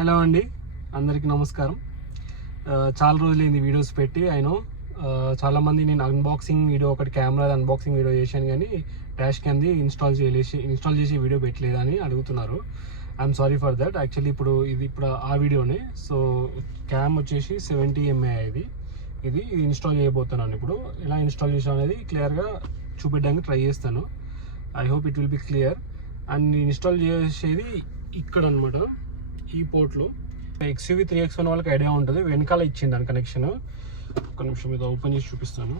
Hello అండి, అందరికీ నమస్కారం. చాలా రోజులైంది వీడియోస్ పెట్టి. అయినో చాలామంది నేను అన్బాక్సింగ్ వీడియో, ఒకటి కెమెరా అన్బాక్సింగ్ వీడియో చేశాను కానీ డాష్ క్యామ్ది ఇన్స్టాల్ చేసి వీడియో పెట్టలేదని అడుగుతున్నారు. I'm sorry for that. Actually ఇప్పుడు ఆ వీడియోనే. సో క్యామ్ వచ్చేసి 70 mAh ఇది ఇన్స్టాల్ చేయబోతున్నాను. ఇప్పుడు ఎలా ఇన్స్టాల్ చేసాను అనేది క్లియర్గా చూపెట్టడానికి ట్రై చేస్తాను. I hope it will be clear. And install చేసేది ఇక్కడ అనమాట, ఈ పోర్ట్లో. XUV 3X1 వాళ్ళకి ఐడియా ఉంటుంది, వెనకాల ఇచ్చింది దాని కనెక్షన్. ఒక నిమిషం ఇది ఓపెన్ చేసి చూపిస్తాను.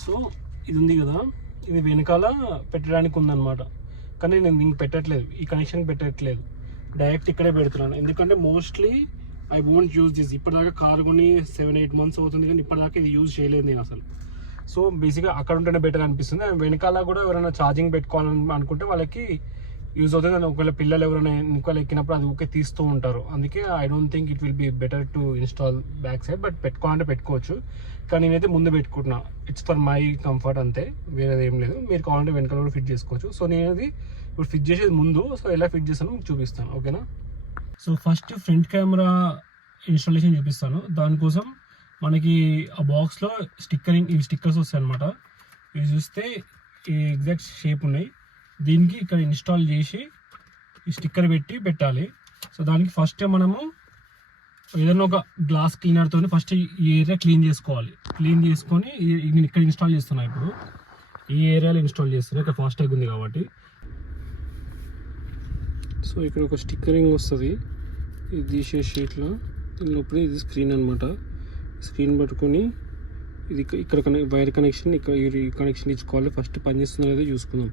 సో ఇది ఉంది కదా, ఇది వెనకాల పెట్టడానికి ఉందన్నమాట. కానీ నేను దీనికి పెట్టట్లేదు, ఈ కనెక్షన్ పెట్టట్లేదు, డైరెక్ట్ ఇక్కడే పెడుతున్నాను. ఎందుకంటే mostly I won't use this. ఇప్పటిదాకా కారు కొని 7-8 months అవుతుంది, కానీ ఇప్పటిదాకా ఇది యూజ్ చేయలేదు నేను అసలు. సో బేసిక్గా అక్కడ ఉంటేనే బెటర్ అనిపిస్తుంది. వెనకాల కూడా ఎవరైనా ఛార్జింగ్ పెట్టుకోవాలని అనుకుంటే వాళ్ళకి యూజ్ అవుతుంది. అని ఒకవేళ పిల్లలు ఎవరైనా ఇంకోళ్ళు ఎక్కినప్పుడు అది ఊకే తీస్తూ ఉంటారు. అందుకే I don't think it will be better to install back side. But పెట్టుకోవాలంటే పెట్టుకోవచ్చు, కానీ నేనైతే ముందు పెట్టుకుంటున్నా. ఇట్స్ ఫర్ మై కంఫర్ట్ అంతే, వేరేది ఏం లేదు. మీరు కావాలంటే వెనకాల కూడా ఫిట్ చేసుకోవచ్చు. సో నేను అది ఇప్పుడు ఫిట్ చేసేది ముందు. సో ఎలా ఫిట్ చేస్తానో మీకు చూపిస్తాను, ఓకేనా? So first front camera installation చూపిస్తాను. దానికోసం మనకి ఆ బాక్స్లో ఇవి స్టిక్కర్స్ వస్తాయి అనమాట. ఇవి చూస్తే ఈ ఎగ్జాక్ట్ షేప్ ఉన్నాయి. దీనికి ఇక్కడ ఇన్స్టాల్ చేసి ఈ స్టిక్కర్ పెట్టాలి. సో దానికి ఫస్ట్ మనము ఏదైనా ఒక గ్లాస్ క్లీనర్తో ఫస్ట్ ఈ ఏరియా క్లీన్ చేసుకోవాలి. క్లీన్ చేసుకొని నేను ఇక్కడ ఇన్స్టాల్ చేస్తున్నాను. ఇప్పుడు ఈ ఏరియాలో ఇన్స్టాల్ చేస్తున్నాను, ఇక్కడ ఫాస్ట్ ట్యాగ్ ఉంది కాబట్టి. సో ఇక్కడ ఒక స్టిక్కరింగ్ వస్తుంది, ఇది తీసేసి ఇట్లా లోపల. ఇది స్క్రీన్ అనమాట. స్క్రీన్ పట్టుకొని ఇది ఇక్కడ వైర్ కనెక్షన్, ఇక్కడ ఈ కనెక్షన్ ఇచ్చుకోవాలి. ఫస్ట్ పనిచేస్తుందో లేదో చూసుకుందాం.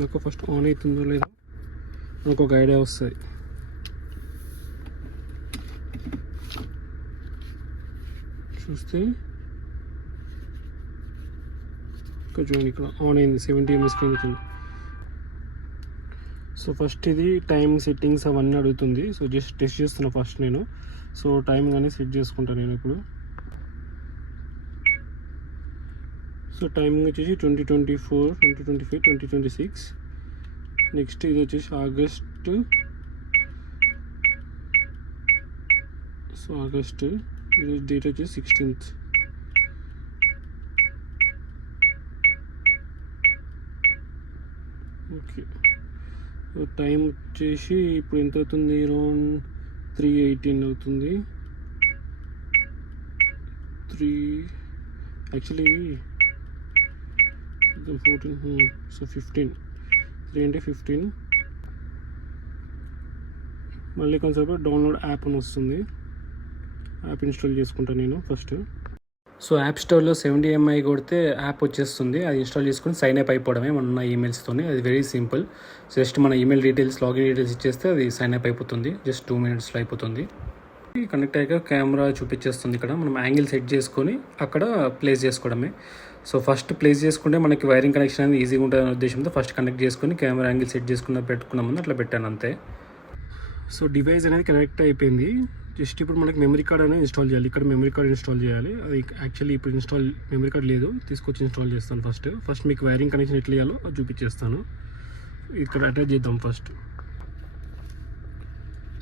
నాకు ఫస్ట్ ఆన్ అవుతుందో లేదో నాకు ఒక ఐడియా వస్తుంది. చూస్తే ఇక్కడ చూడండి, ఇక్కడ ఆన్ అయింది. 70 mAh స్క్రీన్ అవుతుంది. సో ఫస్ట్ ఇది టైం సెట్టింగ్స్ అవన్నీ అడుగుతుంది. సో జస్ట్ టెస్ట్ చేస్తున్నా ఫస్ట్ నేను. సో టైం కానీ సెట్ చేసుకుంటాను నేను ఇప్పుడు. సో టైమింగ్ వచ్చేసి 2024, 2025, 2026. నెక్స్ట్ ఇది వచ్చేసి ఆగస్టు. సో ఆగస్టు, ఇది డేట్ వచ్చేసి 16th. ఓకే. టైం వచ్చేసి ఇప్పుడు ఎంత అవుతుంది? అరౌండ్ 3:18 అవుతుంది. యాక్చువల్లీ 14, సో 15, 3 అంటే 15. మళ్ళీ కొంచెంసేపు డౌన్లోడ్ యాప్ అని వస్తుంది. యాప్ ఇన్స్టాల్ చేసుకుంటాను నేను ఫస్ట్. సో యాప్ స్టోర్లో 70 mAh కొడితే యాప్ వచ్చేస్తుంది. అది ఇన్స్టాల్ చేసుకుని సైన్ అప్ అయిపోవడమే మన ఈమెయిల్స్తోనే. అది వెరీ సింపుల్. జస్ట్ మన ఈమెయిల్ డీటెయిల్స్, లాగిన్ డీటెయిల్స్ ఇచ్చేస్తే అది సైన్ అప్ అయిపోతుంది. జస్ట్ 2 minutesలో అయిపోతుంది. కనెక్ట్ అయ్యాక కెమెరా చూపించేస్తుంది. ఇక్కడ మనం యాంగిల్ సెట్ చేసుకొని అక్కడ ప్లేస్ చేసుకోవడమే. సో ఫస్ట్ ప్లేస్ చేసుకుంటే మనకి వైరింగ్ కనెక్షన్ అనేది ఈజీగా ఉంటుంది అనే ఉద్దేశంతో ఫస్ట్ కనెక్ట్ చేసుకొని కెమెరా యాంగిల్ సెట్ పెట్టుకున్నామని అట్లా పెట్టాను అంతే. సో డివైస్ అనేది కనెక్ట్ అయిపోయింది. జస్ట్ ఇప్పుడు మనకి మెమరీ కార్డ్ అనేది ఇన్స్టాల్ చేయాలి. ఇక్కడ మెమరీ కార్డ్ ఇన్స్టాల్ చేయాలి. అది యాక్చువల్లీ ఇప్పుడు మెమరీ కార్డ్ లేదు, తీసుకొచ్చి ఇన్స్టాల్ చేస్తాను ఫస్ట్ మీకు వైరింగ్ కనెక్షన్ ఎట్లా చేయాలో అది చూపించేస్తాను. ఇక్కడ అటాచ్ చేద్దాం ఫస్ట్.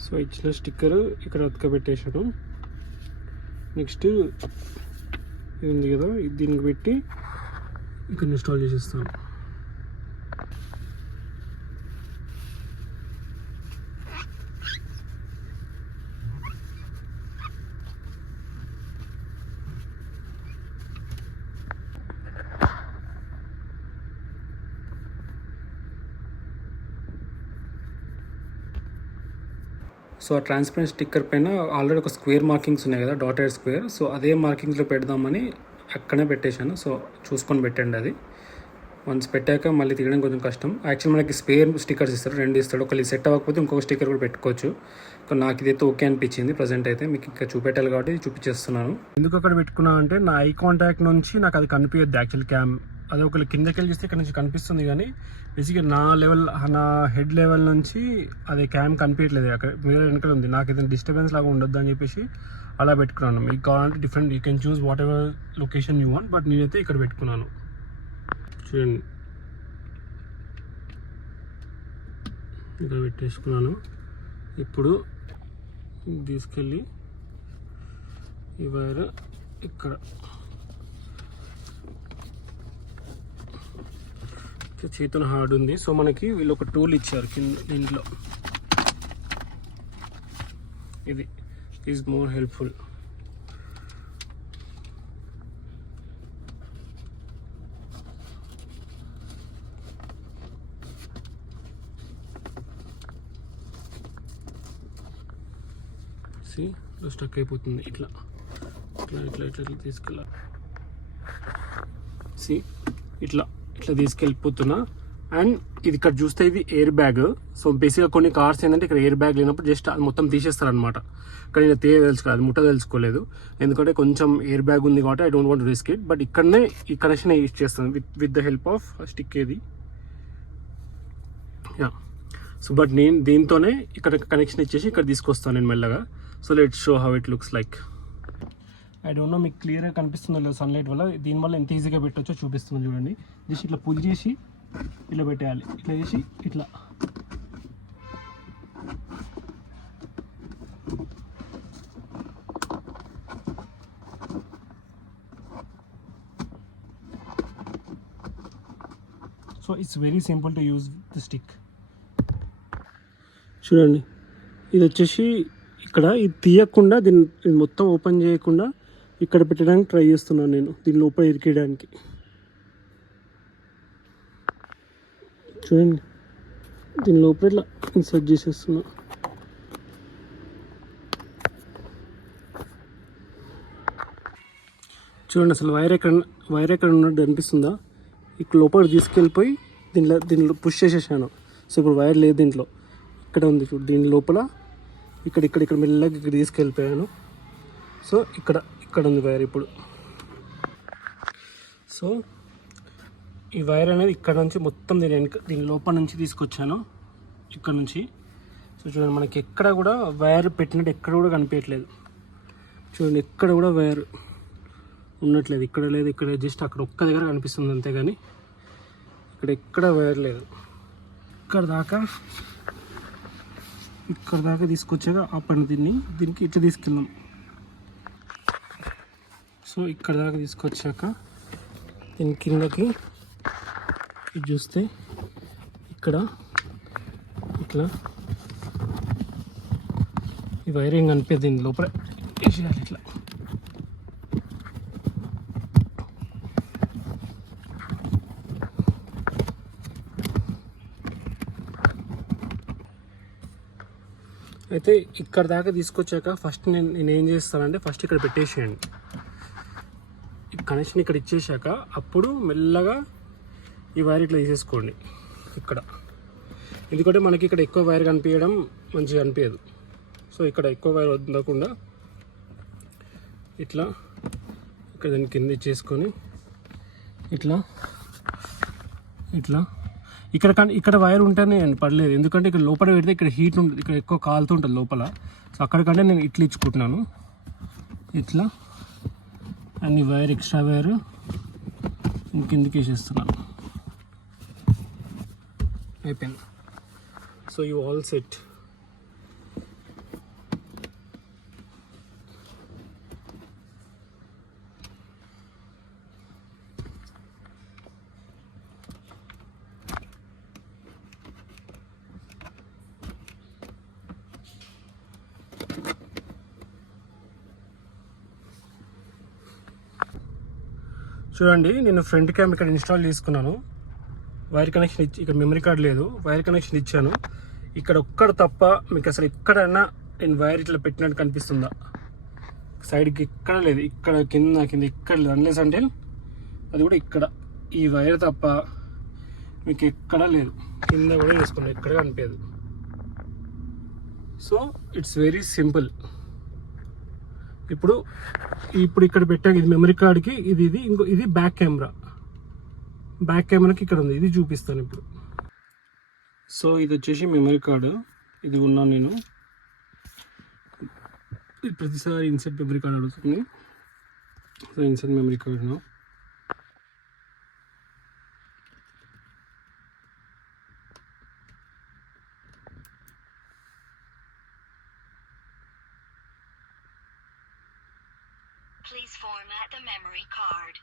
సో ఇచ్చిన స్టిక్కర్ ఇక్కడ అతకబెట్టేసాను. నెక్స్ట్ ఇది ఉంది కదా, దీనికి పెట్టి ఇక్కడ ఇన్స్టాల్ చేసేస్తాను. సో ఆ ట్రాన్స్పరెంట్ స్టిక్కర్ పైన ఆల్రెడీ ఒక స్క్వేర్ మార్కింగ్స్ ఉన్నాయి కదా, డాటెడ్ స్క్వేర్. సో అదే మార్కింగ్స్లో పెడదామని అక్కడే పెట్టేశాను. సో చూసుకొని పెట్టండి. అది వన్స్ పెట్టాక మళ్ళీ తీయడం కొంచెం కష్టం. యాక్చువల్లీ మనకి స్పేర్ స్టిక్కర్స్ ఇస్తారు, 2 ఇస్తాడు. ఒకళ్ళు సెట్ అవ్వకపోతే ఇంకొక స్టిక్కర్ కూడా పెట్టుకోవచ్చు. నాకు ఇదైతే ఓకే అనిపించింది. ప్రజెంట్ అయితే మీకు ఇంకా చూపెట్టాలి కాబట్టి చూపించేస్తున్నాను. ఎందుకు అక్కడ పెట్టుకున్నా అంటే నా ఐ కాంటాక్ట్ నుంచి నాకు అది కనిపించద్దు యాక్చువల్ క్యామ్. అది ఒకళ్ళు కిందకి వెళ్ళి చూస్తే ఇక్కడ నుంచి కనిపిస్తుంది, కానీ బేసిక్గా నా హెడ్ లెవెల్ నుంచి అది క్యామ్ కనిపించట్లేదు. అక్కడ వేరే వెనకాల ఉంది. నాకు ఏదైనా డిస్టర్బెన్స్ లాగా ఉండొద్దు అని చెప్పేసి అలా పెట్టుకున్నాను. మీకు కావాలంటే different you can choose what ever location you want, but నేనైతే ఇక్కడ పెట్టుకున్నాను. చూడండి ఇక్కడ పెట్టేసుకున్నాను. ఇప్పుడు తీసుకెళ్ళి ఈ వైర్ ఇక్కడ చేతున హార్డ్ ఉంది. సో మనకి వీళ్ళు ఒక టూల్ ఇచ్చారు కింద, దీంట్లో ఇది ఈజ్ మోర్ హెల్ప్ఫుల్. స్టక్ అయిపోతుంది. ఇట్లా ఇట్లా ఇట్లా ఇట్లా ఇట్లా తీసుకెళ్ళాలి. ఇట్లా ఇట్లా తీసుకెళ్ళిపోతున్నా. అండ్ ఇది ఇక్కడ చూస్తే ఇది ఎయిర్ బ్యాగ్. సో బేసిక్గా కొన్ని కార్స్ ఏంటంటే ఇక్కడ ఎయిర్ బ్యాగ్ లేనప్పుడు జస్ట్ అది మొత్తం తీసేస్తారనమాట. కానీ నేను తెలుసుకోలేదు, ముట్ట తెలుసుకోలేదు, ఎందుకంటే కొంచెం ఎయిర్ బ్యాగ్ ఉంది కాబట్టి I don't want risk it. But ఇక్కడనే ఈ కనెక్షన్ యూజ్ చేస్తాను with the help of stick ఏది. యా, సో బట్ నేను దీంతోనే ఇక్కడ కనెక్షన్ ఇచ్చేసి ఇక్కడ తీసుకొస్తాను నేను మెల్లగా. So let's show how it looks like. I don't know మీకు క్లియర్గా కనిపిస్తుందో లేదు సన్లైట్ వల్ల. దీనివల్ల ఎంత ఈజీగా పెట్టొచ్చో చూపిస్తున్నాను చూడండి. జస్ట్ ఇట్లా పుల్ చేసి ఇట్లా పెట్టేయాలి, ఇట్లా చేసి ఇట్లా. So it's very simple to use the stick. చూడండి ఇది వచ్చేసి ఇక్కడ ఇది తీయకుండా దీన్ని మొత్తం ఓపెన్ చేయకుండా ఇక్కడ పెట్టడానికి ట్రై చేస్తున్నాను నేను, దీని లోపల ఇరికేయడానికి. చూడండి దీని లోపల ఇట్లా ఇన్సర్ట్ చేసేస్తున్నా. చూడండి అసలు వైర్ ఎక్కడ ఉన్నట్టు అనిపిస్తుందా? ఇక్కడ లోపల తీసుకెళ్ళిపోయి దీనిలో పుష్ చేసేసాను. సో ఇప్పుడు వైర్ లేదు దీంట్లో, ఇక్కడ ఉంది చూడు దీని లోపల. ఇక్కడ మెల్లగా ఇక్కడ తీసుకెళ్ళిపోయాను. సో ఇక్కడ ఉంది వైర్ ఇప్పుడు. సో ఈ వైర్ అనేది ఇక్కడ నుంచి మొత్తం దీని లోపల నుంచి తీసుకొచ్చాను, ఇక్కడ నుంచి. సో చూడండి మనకి ఎక్కడ కూడా వైర్ పెట్టినట్టు ఎక్కడ కూడా కనిపించట్లేదు. చూడండి ఎక్కడ కూడా వైర్ ఉన్నట్లేదు, ఇక్కడ లేదు, ఇక్కడ జస్ట్ అక్కడ ఒక్క దగ్గర కనిపిస్తుంది అంతేగాని ఇక్కడ ఎక్కడ వైర్ లేదు. ఇక్కడ దాకా తీసుకొచ్చాక ఆపండి దీనికి ఇట్లా తీసుకెళ్ళాం. సో ఇక్కడ దాకా తీసుకొచ్చాక దీని కిందకి ఇది చూస్తే ఇక్కడ ఇట్లా ఈ వైరింగ్ అనిపిస్తుంది, దీని లోపల వేసేయాలి ఇట్లా. అయితే ఇక్కడ దాకా తీసుకొచ్చాక ఫస్ట్ నేను ఏం చేస్తానంటే ఫస్ట్ ఇక్కడ పెట్టేసేయండి. కనెక్షన్ ఇక్కడ ఇచ్చేసాక అప్పుడు మెల్లగా ఈ వైర్ ఇట్లా తీసేసుకోండి ఇక్కడ. ఎందుకంటే మనకి ఇక్కడ ఎక్కువ వైర్ కనిపించడం మంచిగా అనిపించదు. సో ఇక్కడ ఎక్కువ వైర్ వదలకుండా ఇట్లా ఇక్కడ దాన్ని కింద ఇచ్చేసుకొని ఇట్లా ఇక్కడ వైర్ ఉంటేనే పర్లేదు, ఎందుకంటే ఇక్కడ లోపల పెడితే ఇక్కడ హీట్ ఉంటుంది, ఇక్కడ ఎక్కువ కాలుతూ ఉంటుంది లోపల. సో అక్కడికంటే నేను ఇట్లా ఇచ్చుకుంటున్నాను ఇట్లా. అన్ని వైర్ ఎక్స్ట్రా వైర్ కిందకి వేసేస్తున్నాను. అయిపోయింది. So you all set. చూడండి నేను ఫ్రంట్ క్యామ్ ఇక్కడ ఇన్స్టాల్ చేసుకున్నాను. వైర్ కనెక్షన్ ఇక్కడ మెమరీ కార్డ్ లేదు, వైర్ కనెక్షన్ ఇచ్చాను. ఇక్కడ ఒక్కడ తప్ప మీకు అసలు ఎక్కడైనా నేను వైర్ ఇట్లా పెట్టినట్టు కనిపిస్తుందా? సైడ్కి ఎక్కడ లేదు, ఇక్కడ కింద ఎక్కడ లేదు. అన్లెస్ అంటే అది కూడా ఇక్కడ ఈ వైర్ తప్ప మీకు ఎక్కడా లేదు. కింద కూడా వేసుకున్నాను, ఎక్కడ కనిపించదు. So it's very simple. ఇప్పుడు ఇక్కడ పెట్టాక ఇది మెమరీ కార్డ్కి, ఇది బ్యాక్ కెమెరాకి ఇక్కడ ఉంది, ఇది చూపిస్తాను ఇప్పుడు. సో ఇది వచ్చేసి మెమరీ కార్డు, ఇది ఉన్నాను నేను. ప్రతిసారి ఇన్సర్ట్ మెమరీ కార్డ్ అడుగుతుంది. So insert memory card no. Please format the memory card.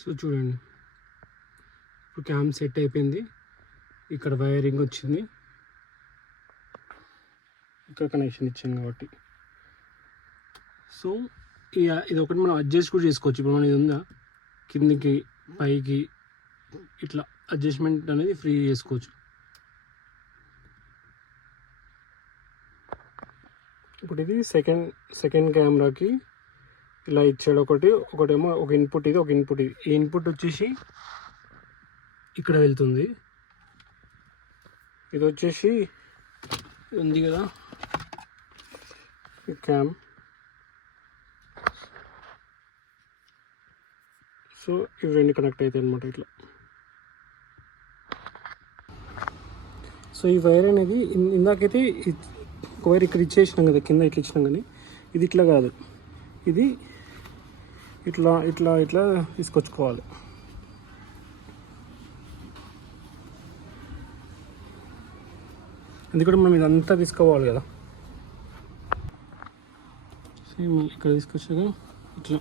So చూడండి, ఇప్పుడు క్యామ్ సెట్ అయిపోయింది. ఇక్కడ వైరింగ్ వచ్చింది, ఇక్కడ కనెక్షన్ ఇచ్చాను కాబట్టి. సో ఇది ఒకటి మనం అడ్జస్ట్ కూడా చేసుకోవచ్చు. ఇప్పుడు మనం ఇది ఉందా, కిందికి పైకి ఇట్లా అడ్జస్ట్మెంట్ అనేది ఫ్రీ చేసుకోవచ్చు. ఇప్పుడు ఇది సెకండ్ కెమెరాకి ఇలా ఇచ్చాడు. ఒకటేమో ఒక ఇన్పుట్ ఇది, ఒక ఇన్పుట్ ఇది. ఈ ఇన్పుట్ వచ్చేసి ఇక్కడ వెళ్తుంది. ఇది వచ్చేసి ఉంది కదా క్యామ్. సో ఇవి రెండు కనెక్ట్ అవుతాయి అనమాట ఇట్లా. సో ఈ వైర్ అనేది ఇందాకైతే ఒక వైర్ ఇక్కడ ఇచ్చేసినాం కదా, కింద ఇట్లా ఇచ్చినాం. కానీ ఇది ఇట్లా కాదు, ఇది ఇట్లా ఇట్లా ఇట్లా తీసుకొచ్చుకోవాలి. ఎందుకంటే మనం ఇదంతా తీసుకోవాలి కదా. సేమ్ ఇక్కడ తీసుకొచ్చాక ఇట్లా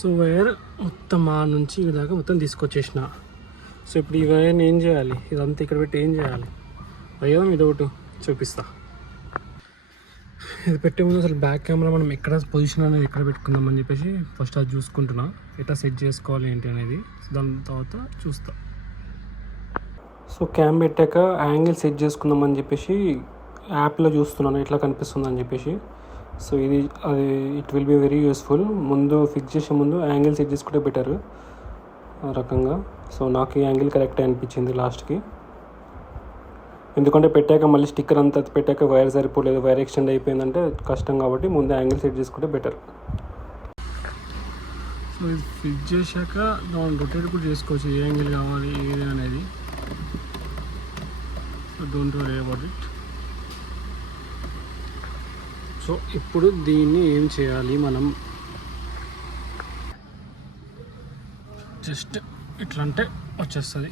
సో వైర్ మొత్తం ఆ నుంచి ఇక్కడ దాకా మొత్తం తీసుకొచ్చేసిన. సో ఇప్పుడు ఈ వైర్ని ఏం చేయాలి, ఇదంతా ఇక్కడ పెట్టి ఏం చేయాలి అయ్యో ఇది ఒకటి చూపిస్తా. ఇది పెట్టే ముందు అసలు బ్యాక్ కెమెరా మనం ఎక్కడ పొజిషన్ అనేది ఎక్కడ పెట్టుకుందామని చెప్పేసి ఫస్ట్ అది చూసుకుంటున్నా, ఎట్లా సెట్ చేసుకోవాలి ఏంటి అనేది. దాని తర్వాత చూస్తా. సో క్యామ్ పెట్టాక యాంగిల్ సెట్ చేసుకుందామని చెప్పేసి యాప్లో చూస్తున్నాను ఎట్లా కనిపిస్తుంది అని చెప్పేసి. సో అది it will be very useful. ముందు ఫిక్స్ చేసే ముందు యాంగిల్ సెట్ చేసుకుంటే బెటర్ ఆ రకంగా. సో నాకు ఈ యాంగిల్ కరెక్ట్ అనిపించింది లాస్ట్కి. ఎందుకంటే పెట్టాక మళ్ళీ స్టిక్కర్ అంతా పెట్టాక వైర్ సరిపోలేదు, వైర్ ఎక్స్టెండ్ అయిపోయిందంటే కష్టం. కాబట్టి ముందు యాంగిల్ సెట్ చేసుకుంటే బెటర్. సో ఇది ఫిక్స్ చేశాక దాన్ని రొటేట్ కూడా చేసుకోవచ్చు, ఏ యాంగిల్ కావాలి ఏది అనేది. So don't worry about it. So ఇప్పుడు దీన్ని ఏం చేయాలి, మనం జస్ట్ ఇట్లా అంటే వచ్చేస్తుంది.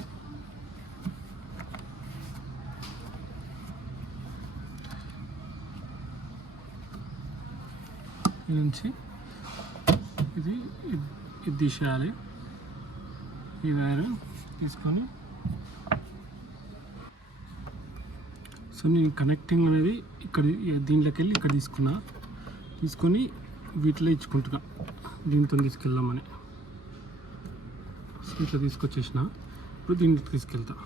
నుంచి ఇది తీసేయాలి. ఈ వైర్ తీసుకొని సో నేను కనెక్టింగ్ అనేది ఇక్కడ దీంట్లోకి వెళ్ళి ఇక్కడ తీసుకొని వీటిలో ఇచ్చుకుంటున్నా, దీంతో తీసుకెళ్దామని. సో ఇట్లా తీసుకొచ్చేసిన. ఇప్పుడు దీంట్లో తీసుకెళ్తా.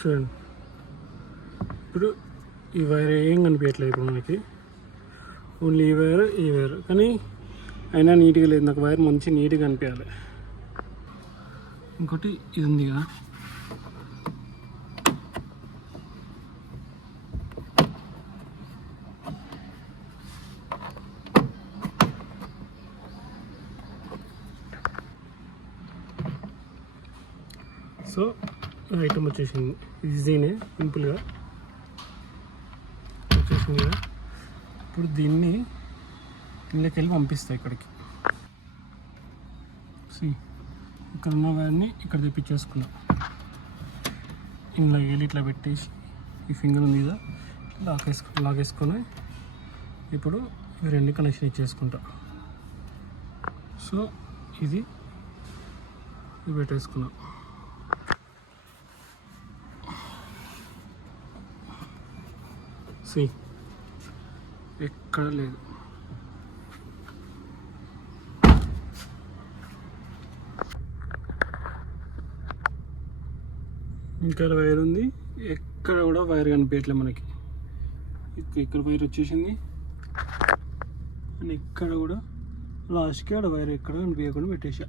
చూడండి ఇప్పుడు ఈ వైర్ ఏం కనిపించట్లేదు ఇప్పుడు మనకి, ఓన్లీ ఈ వైర్ కానీ అయినా నీట్గా లేదు. నాకు వైర్ మంచి నీట్గా కనిపించాలి. ఇంకోటి ఇది ఉంది కదా, సో ఐటమ్ వచ్చేసింది, ఈజీనే సింపుల్గా వచ్చేసింది కదా. ఇప్పుడు దీన్ని ఇందులోకి వెళ్ళి పంపిస్తాయి ఇక్కడికి. ఇక్కడ ఉన్న వాడిని ఇక్కడ తెప్పించేసుకున్నా. ఇందులో వెళ్ళి ఇట్లా పెట్టేసి ఈ ఫింగర్ ఉంది కదా లాగేసుకొని ఇప్పుడు ఇవి రెండు కనెక్షన్ ఇచ్చేసుకుంటా. సో ఇది పెట్టేసుకున్నా. ఎక్కడ లేదు. ఇంకా వైర్ ఉంది, ఎక్కడ కూడా వైర్ కనిపించట్లేదు మనకి. ఇక్కడ వైర్ వచ్చేసింది అండ్ ఇక్కడ కూడా లాస్ట్కి ఆడ వైర్ ఎక్కడ కనిపించకుండా పెట్టేసా.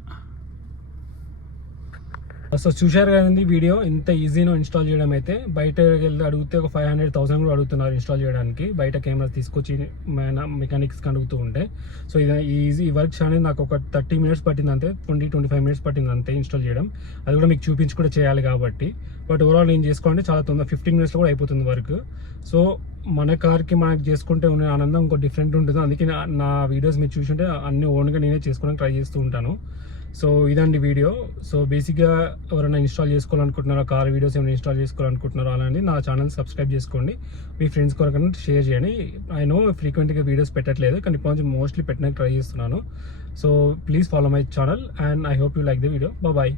సో చూశారు కదండి వీడియో, ఎంత ఈజీనో ఇన్స్టాల్ చేయడం. అయితే బయట వెళ్ళి అడిగితే ఒక 500,000 కూడా అడుగుతున్నారు ఇన్స్టాల్ చేయడానికి, బయట కెమెరా తీసుకొచ్చి మెకానిక్స్కి అడుగుతూ ఉంటే. సో ఇది ఈజీ వర్క్స్ అనేది నాకు ఒక 30 minutes పట్టింది అంతే, 20-25 minutes పట్టింది అంతే ఇన్స్టాల్ చేయడం. అది కూడా మీకు చూపించి కూడా చేయాలి కాబట్టి. బట్ ఓవరాల్ నేను చేసుకోండి చాలా తొందర 15 minutesలో కూడా అయిపోతుంది వర్క్. సో మన కార్కి మనకి చేసుకుంటే ఉన్న ఆనందం ఇంకో డిఫరెంట్ ఉంటుంది. అందుకే నా వీడియోస్ మీరు చూసుంటే అన్ని ఓన్గా నేనే చేసుకోవడానికి ట్రై చేస్తూ ఉంటాను. సో ఇదండి వీడియో. సో బేసిక్గా ఎవరైనా ఇన్స్టాల్ చేసుకోవాలనుకుంటున్నారో, కార్ వీడియోస్ ఏమైనా ఇన్స్టాల్ చేసుకోవాలనుకుంటున్నారో అలాంటి నా ఛానల్ సబ్స్క్రైబ్ చేసుకోండి. మీ ఫ్రెండ్స్ కొరకన్నా షేర్ చేయండి. ఐ నో ఫ్రీక్వెంట్గా వీడియోస్ పెట్టట్లేదు, కానీ కొంచెం మోస్ట్లీ పెట్టడానికి ట్రై చేస్తున్నాను. So please follow my channel and I hope you like the video. Bye.